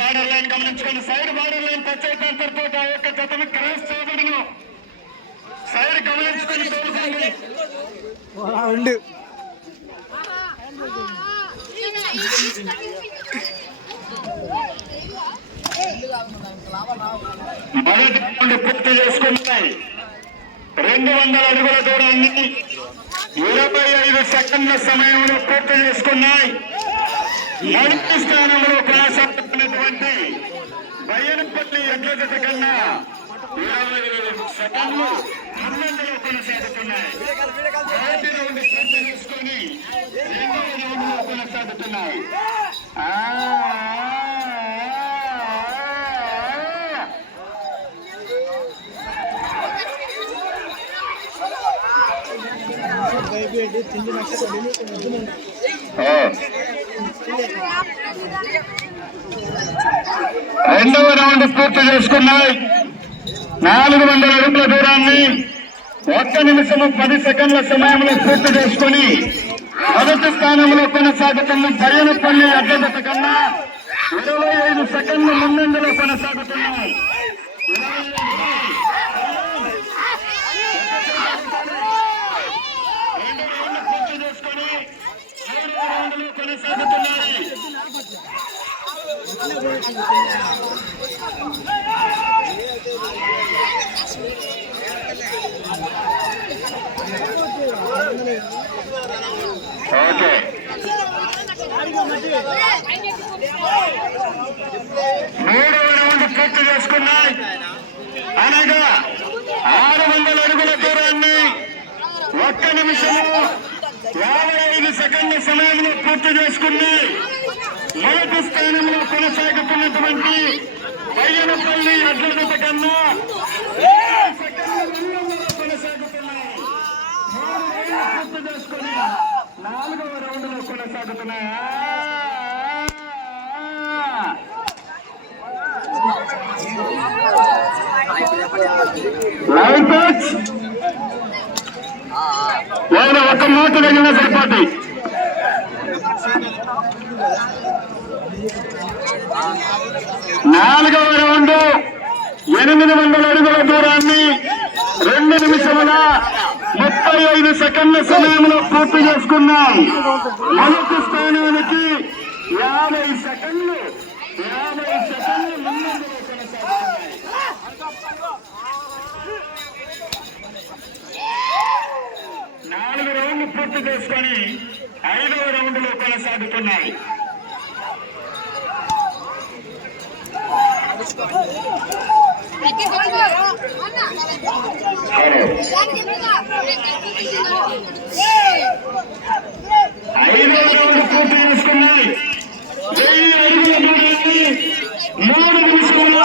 Border line గమనించుకుని side border line touch అయిపోతే ఆ యొక్క జతను క్రాస్ చేయబడును. సైడ్ గమనించుకుని పూర్తి చేసుకుంటున్నాయి. 200 అడుగుల దూరాన్ని 25 సెకండ్ల సమయంలో పూర్తి చేసుకున్నాయి. మొదటి స్థానంలో కొనసాగుతున్నటువంటి బయ్యనపల్లి ఎడ్ల జత కన్నా 25 సెకండ్లు ముందంజలో కొనసాగుతున్నాయి. మొదటి రౌండ్ పూర్తి చేసుకొని 2వ రౌండ్లో కొనసాగుతున్నాయి. రెండవ రౌండ్ పూర్తి చేసుకున్నాయి. 400 అడుగుల దూరాన్ని 1 నిమిషము 10 సెకండ్ల సమయంలో పూర్తి చేసుకుని మొదటి స్థానంలో కొనసాగుతున్న బయ్యనపల్లి ఎడ్ల జత కన్నా 25 సెకండ్లు ముందంజలో కొనసాగుతున్నాయి. కొనసాగుతున్నాయి. ఓకే, 3వ రౌండ్ పూర్తి చేసుకున్నాయి. అనగా 600 అడుగుల దూరాన్ని 1 నిమిషము 55 సెకండ్ల సమయంలో పూర్తి చేసుకుని మొదటి స్థానంలో కొనసాగుతున్నటువంటి బయ్యనపల్లి ఎడ్ల జత కన్నా 20 సెకండ్ల కొనసాగుతున్నాయి. 3 రౌండ్లు పూర్తి చేసుకుని 4వ రౌండ్లో కొనసాగుతున్నాయి. లైవ్ కోచ్ ఎవరు ఒక్క మాట తగిన సరిపోతాయి. 4వ రౌండ్ 800 అడుగుల దూరాన్ని 2 నిమిషముల 35 సెకండ్ల సమయంలో పూర్తి చేసుకున్నాం. మొదటి స్థానానికి 50 సెకండ్లు ముందంజలో కొనసాగుతున్నాయి. 4 రౌండ్లు పూర్తి చేసుకొని 5వ రౌండ్లో కొనసాగుతున్నాయి. ఐదవ రౌండ్ పూర్తి చేసుకున్నాయి. 3 నిమిషముల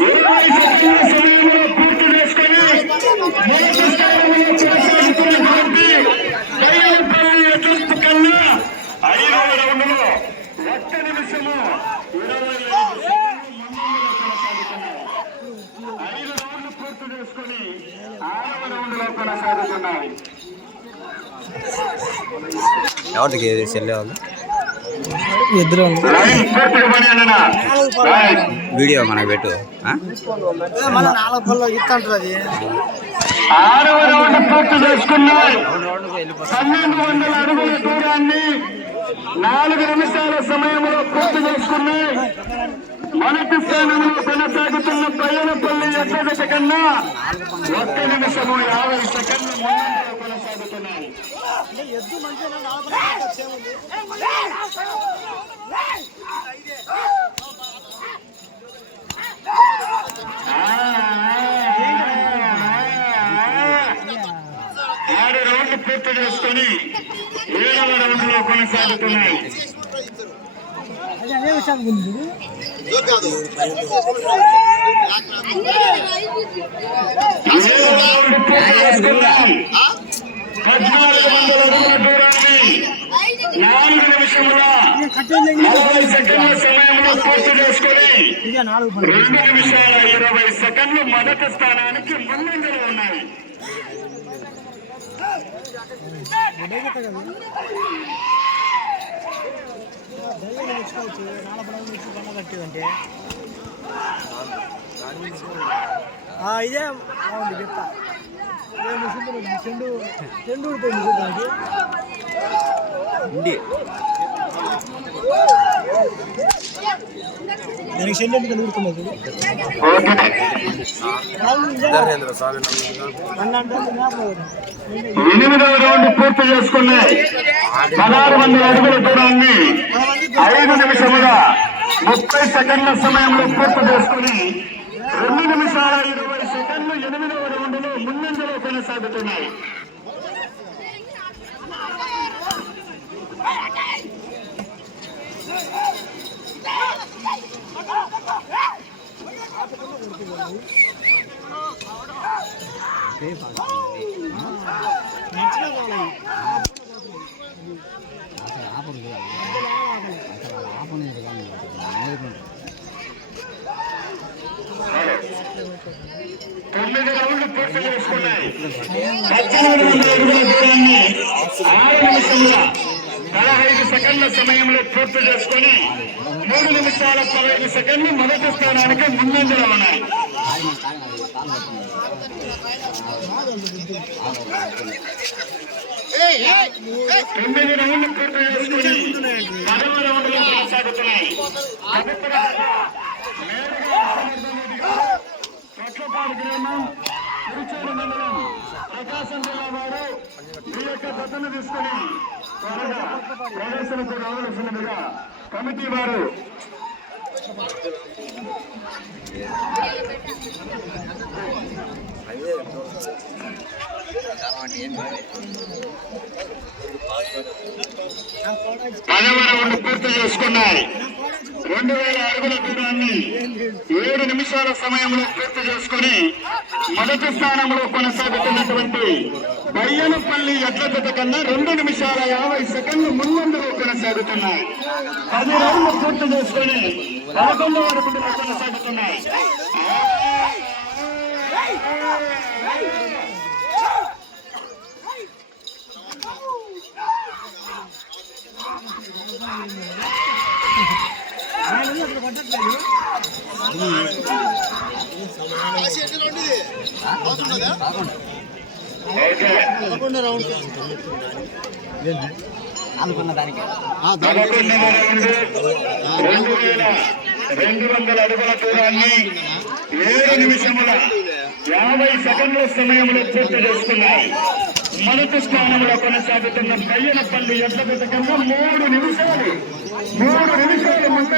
20 సెకండ్ల సమయంలో పూర్తి చేసుకొని మొదటి స్థానంలో కొనసాగుతున్నటువంటి బయ్యనపల్లి ఎడ్ల జత కన్నా 5వ రౌండ్లో 1 నిమిషము 25 సెకండ్లు ముందంజలో కొనసాగుతున్నాయి. 5 రౌండ్లు పూర్తి చేసుకొని 6వ రౌండ్లో కొనసాగుతున్నాయి. ఎవరికి చెల్లేవాళ్ళు వీడియో మనకు పెట్టు. 6వ రౌండ్ పూర్తి చేసుకున్నాయి. 1200 అడుగుల దూరాన్ని 4 నిమిషాల సమయంలో పూర్తి చేసుకున్నాయి. మొదటి స్థానంలో కొనసాగుతున్న బయ్యనపల్లి ఎడ్ల జత కన్నా 1 నిమిషము 50 సెకండ్లు ముందంజలో కొనసాగుతున్నాయి. 6 రౌండ్లు పూర్తి చేసుకొని 7వ రౌండ్లో కొనసాగుతున్నాయి. 7వ రౌండ్ పూర్తి చేసుకున్నాం. 1400 అడుగుల దూరాన్ని 4 నిమిషముల 40 సెకండ్ల సమయంలో పూర్తి చేసుకుని 2 నిమిషాల 20 సెకండ్లు మొదటి స్థానానికి ముందంజలో ఉన్నాయి. ఇదే బాగుంది చెప్తా చెండు చెండు ఉడిపోయింది దానికి చెండు ఎందుకు ఊరుకున్నది ఎనిమిదవ రౌండ్ పూర్తి చేసుకున్నాయి. 1600 అడుగుల దూరాన్ని 5 నిమిషముల 30 సెకండ్ల సమయంలో పూర్తి చేసుకుని 2 నిమిషాల 20 సెకండ్లు 8వ రౌండ్లో ముందంజలో కొనసాగుతున్నాయి. తొమ్మిది రౌండ్లు పూర్తి చేసుకున్నాయి. 1800 అడుగుల దూరాన్ని 6 నిమిషముల 15 సెకండ్ల సమయంలో పూర్తి చేసుకుని 3 నిమిషాల 15 సెకండ్లు మొదటి స్థానానికి ముందంజలో ఉన్నాయి. 9 రౌండ్లు పూర్తి చేసుకుని 10వ రౌండ్లో కొనసాగుతున్నాయి. కొట్లపాడు గ్రామం, తిరుచూరు మండలం, ప్రకాశం జిల్లా వారు ఈ యొక్క జతను తీసుకుని త్వరగా ప్రదర్శనకు రావాల్సినదిగా కమిటీ వారు పదవ రౌండ్ పూర్తి చేసుకున్నాయి. 2000 అడుగుల దూరాన్ని 7 నిమిషాల సమయంలో పూర్తి చేసుకుని మొదటి స్థానంలో కొనసాగుతున్నటువంటి బయ్యనపల్లి ఎడ్ల జత కన్నా 2 నిమిషాల 50 సెకండ్లు ముందంజలో కొనసాగుతున్నాయి. 10 రౌండ్లు పూర్తి చేసుకుని 11వ రౌండ్లో కొనసాగుతున్నాయి. అనుకున్న దానికి 2200 అడుగుల దూరాన్ని 7 నిమిషముల 50 సెకండ్ల సమయంలో పూర్తి చేసుకున్నాయి. మొదటి స్థానంలో కొనసాగుతున్న బయ్యనపల్లి ఎడ్ల జత కన్నా 3 నిమిషాలు ముందంజలో కొనసాగుతున్నాయి. 12 రౌండ్లు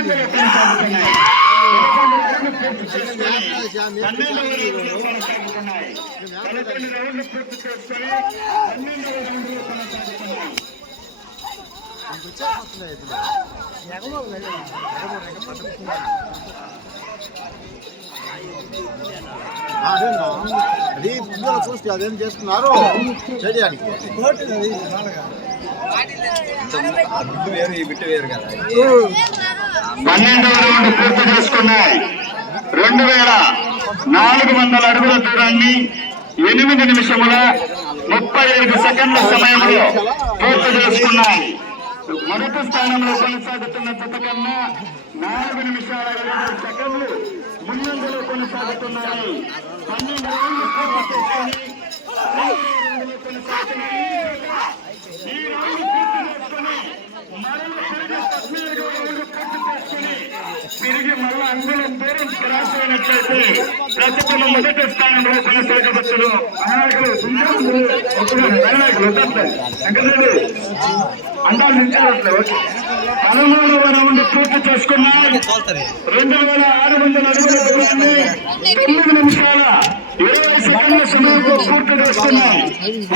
కొనసాగుతున్నాయి. 11 రౌండ్లు పూర్తి చేసుకుని 12వ రౌండ్లో కొనసాగుతున్నాయి. అది చూస్తే అదేం చేస్తున్నారు చేయడానికి వేరు ఈ బిట్టు వేరు కదా. 12వ రౌండ్ పూర్తి చేసుకున్నాయి. 2400 అడుగుల దూరాన్ని 8 నిమిషముల 35 సెకండ్ల సమయంలో పూర్తి చేసుకున్నాయి. మొదటి స్థానంలో కొనసాగుతున్న జత కన్నా 4 నిమిషాల 20 సెకండ్లు ముందంజలో కొనసాగుతున్నాయి. 12 రౌండ్లు పూర్తి చేసుకుని 12వ రౌండ్లో కొనసాగుతున్నాయి. ఈ రౌండ్ పూర్తి చేసుకుని మరల తిరిగి 14వ రౌండ్ పూర్తి చేసుకుని తిరిగి మరల అంగుళం దూరం క్రాస్ అయినట్లయితే ప్రస్తుతం మొదటి స్థానంలో కొనసాగవచ్చును. అందాలు నిలిచేవట్లే. 13వ రౌండ్ పూర్తి చేసుకున్నాయి. 2600 అడుగుల దూరాన్ని 9 నిమిషాల 20 సెకండ్ల సమయంలో పూర్తి చేసుకున్నాయి.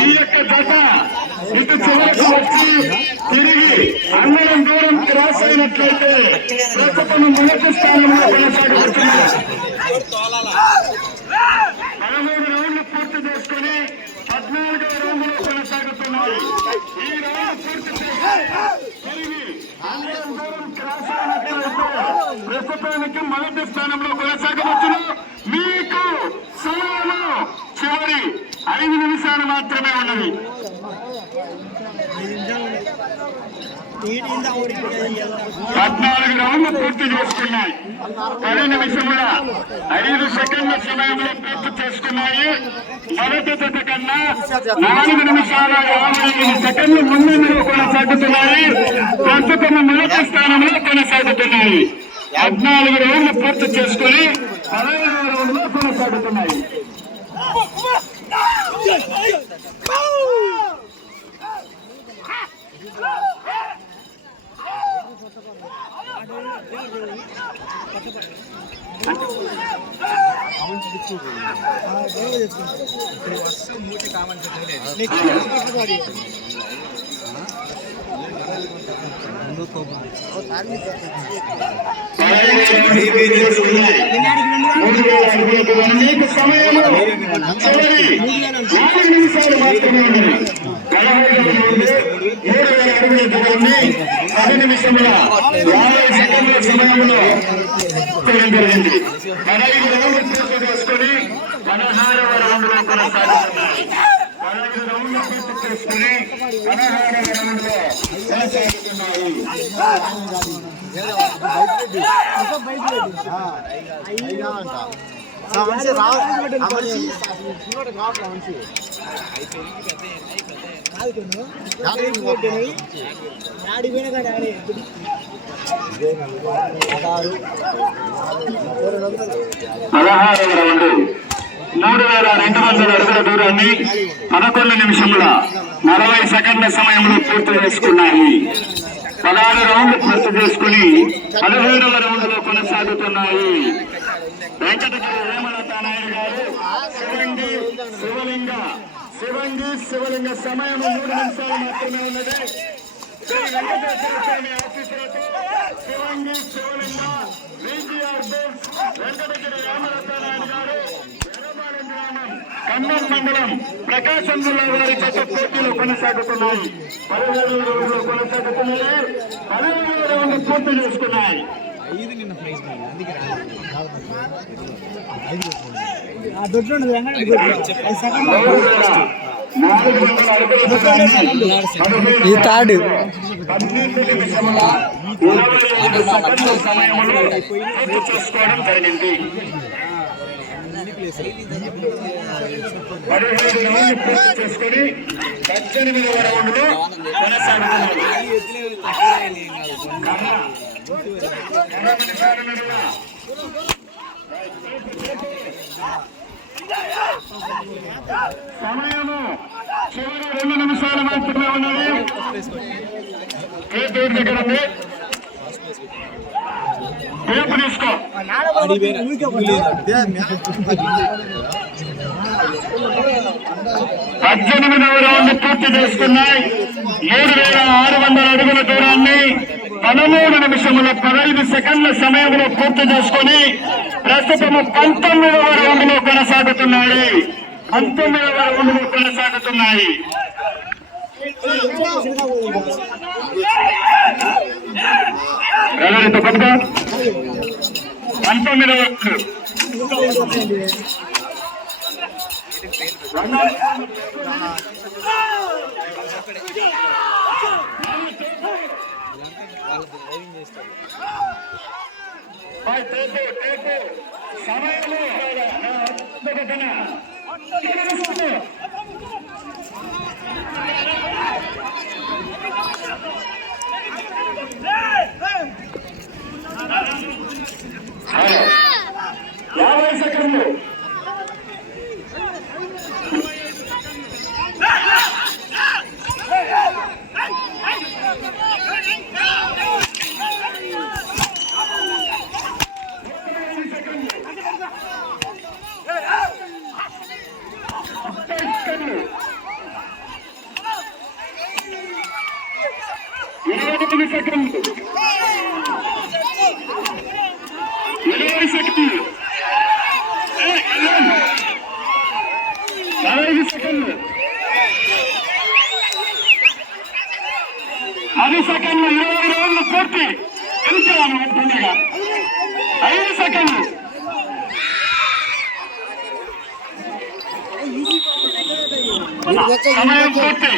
ఈ యొక్క జత ఇటు చివరకు వచ్చి తిరిగి అంగుళం దూరం క్రాస్ అయినట్లయితే ప్రస్తుతం మొదటి స్థానంలో కొనసాగవచ్చును. 13 రౌండ్లు పూర్తి చేసుకుని 14వ రౌండ్లో కొనసాగుతున్నాయి. ఈ రౌండ్ పూర్తి చేసి తిరిగి అంగుళం దూరం క్రాస్ అయినట్లయితే ప్రస్తుతానికి మొదటి స్థానంలో కొనసాగవచ్చును. మీకు సమయంలో చివరి 5 నిమిషాలు మాత్రమే ఉన్నది. 14 రౌండ్లు పూర్తి చేసుకున్నాయి. 10 నిమిషముల 5 సెకండ్ల సమయంలో పూర్తి చేసుకున్నాయి. మొదటి జత కన్నా 4 నిమిషాల 58 సెకండ్లు ముందంజలో కొనసాగుతున్నాయి. ప్రస్తుతం మొదటి స్థానంలో కొనసాగుతున్నాయి. 14 రౌండ్లు పూర్తి చేసుకుని 15వ రౌండ్లో కొనసాగుతున్నాయి. అనేక సమయంలో 4 నిమిషాలు మాత్రమే ఉన్నది. 3,000 అడుగుల దూరాన్ని 10 నిమిషముల 50 సెకండ్ల సమయంలో చేయడం జరిగింది. 15 రౌండ్లు పూర్తి చేసుకుని 16వ రౌండ్లో కొనసాగుతున్నాయి. 15 రౌండ్లు పూర్తి చేసుకుని 16వ రౌండ్లో కొనసాగుతున్నాయి. మనిషి పదహారవ రౌండ్ 3,200 అడుగుల దూరాన్ని 11 నిమిషముల 40 సెకండ్ల సమయంలో పూర్తి చేసుకున్నాయి. 16 రౌండ్లు పూర్తి చేసుకుని 17వ రౌండ్లో కొనసాగుతున్నాయి. వెంకటగిరి హేమలత నాయుడు గారు శివంగి సమయం 3 నిమిషాలు మాత్రమే ఉన్నది. శ్రీ వెంకటేశ్వర స్వామి ఆశీస్సులతో శివంగి VGR బోర్డ్స్ వెంకటగిరి హేమలత నాయుడు గారు ఎర్రబాలెం గ్రామం ఖమ్మం మండలం ప్రకాశం జిల్లా వారి చేత పోటీలు కొనసాగుతున్నాయి. 17వ రౌండ్లో కొనసాగుతున్నాయి. 17వ రౌండ్ పూర్తి చేసుకున్నాయి. 400 ఈ థర్డ్ 12 నిమిషముల 25 సెకండ్ల సమయంలో పూర్తి చేసుకోవడం జరిగింది. 17 రౌండ్లు పూర్తి చేసుకుని 18వ రౌండ్లో కొనసాగుతున్నారు. సమయము చివరి 2 నిమిషాలు మాత్రమే ఉన్నది. టేపు దగ్గర ఉంది. టేపు తీసుకో. 18వ రౌండ్ పూర్తి చేసుకున్నాయి. 3,600 అడుగుల దూరాన్ని 13 నిమిషముల 15 సెకండ్ల సమయంలో పూర్తి చేసుకుని ప్రస్తుతము 19వ రౌండ్లో కొనసాగుతున్నాయి. 19వ రౌండ్లో కొనసాగుతున్నాయి. ఎవరైతే కొత్త 19వ సమయంలో యాభై సెకండ్లు సెకండ్లు 20 సెకండ్లు 15 సెకండ్లు 10 సెకండ్లు 20 రౌండ్లు పూర్తి. ఇంకా 5 సెకండ్లు సమయం పూర్తి.